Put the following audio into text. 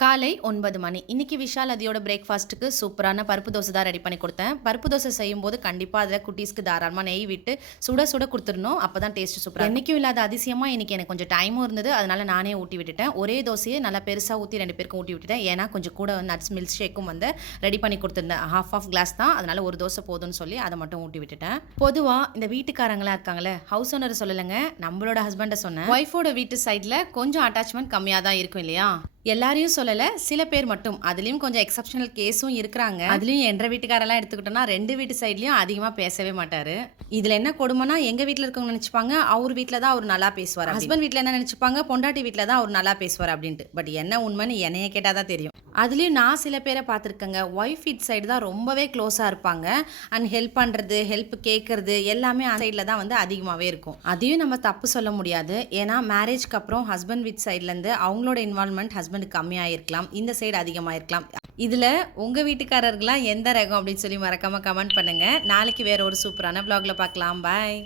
காலை 9 மணி. இன்னைக்கு விஷால் அதியோட பிரேக்ஃபாஸ்ட்டுக்கு சூப்பரான பருப்பு தோசை தான் ரெடி பண்ணி குடுத்தேன். பருப்பு தோசை செய்யும்போது கண்டிப்பா அதில குட்டீஸ்க்கு தாராளமா நெய் விட்டு சுட சுட குடுத்துறணும். அப்பதான் டேஸ்ட் சூப்பரா இருக்கும். என்னைக்கும் இல்லாத அதிசயமா இன்னைக்கு எனக்கு கொஞ்சம் டைமும் இருந்தது. அதனால நானே ஊட்டி விட்டுட்டேன். ஒரே தோசைய நல்லா பெருசா ஊத்தி 2 பேருக்கும் ஊட்டி விட்டுட்டேன். ஏன்னா கொஞ்சம் கூட நட்ஸ் மில்க் ஷேக்கும் வந்து ரெடி பண்ணி குடுத்துருந்தேன். ஆஃப் கிளாஸ் தான். அதனால ஒரு தோசை போதும்னு சொல்லி அத மட்டும் ஊட்டி விட்டுட்டேன். பொதுவா இந்த வீட்டுக்காரங்களா இருக்காங்கல்ல, ஹவுஸ் ஓனர் சொல்லலங்க. நம்மளோட ஹஸ்பண்ட சொன்னேன். ஒய்ஃபோட வீட்டு சைட்ல கொஞ்சம் அட்டாச்மென்ட் கம்மியா தான் இருக்கும் இல்லையா? எல்லாரையும் சொல்லல. சில பேர் மட்டும். அதுலயும் கொஞ்சம் எக்செப்ஷனல் கேஸும் இருக்கிறாங்க. அதுலயும் என்ற வீட்டுக்காரெல்லாம் எடுத்துக்கிட்டோம்னா 2 வீட்டு சைட்லயும் அதிகமா பேசவே மாட்டாரு. இதுல என்ன கொடுமைனா எங்க வீட்ல இருக்கவங்க நினைச்சுப்பாங்க, அவர் வீட்ல தான் அவர் நல்லா பேசுவார். ஹஸ்பண்ட் வீட்ல என்ன நினைச்சுப்பாங்க, பொண்டாட்டி வீட்ல தான் அவர் நல்லா பேசுவார் அப்படின்ட்டு. பட் என்ன உண்மைன்னு என்னைய கேட்டா தான் தெரியும். அதுலயும் நான் சில பேரை பார்த்துருக்கேங்க. ஒய்ஃப் வீட் சைடு தான் ரொம்பவே க்ளோஸா இருப்பாங்க. அண்ட் ஹெல்ப் பண்றது, ஹெல்ப் கேட்கறது எல்லாமே அந்த சைட்ல தான் வந்து அதிகமாவே இருக்கும். அதையும் நம்ம தப்பு சொல்ல முடியாது. ஏன்னா மேரேஜ்க்கு அப்புறம் ஹஸ்பண்ட் வீட் சைட்ல இருந்து அவங்களோட இன்வால்வ்மெண்ட் ஹஸ்பண்டுக்கு கம்மியாயிருக்கலாம். இந்த சைடு அதிகமாயிருக்கலாம். இதுல உங்க வீட்டுக்காரர்களா எந்த ரகம் அப்படின்னு சொல்லி மறக்காம கமெண்ட் பண்ணுங்க. நாளைக்கு வேற ஒரு சூப்பரான vlogல பார்க்கலாம். பாய்.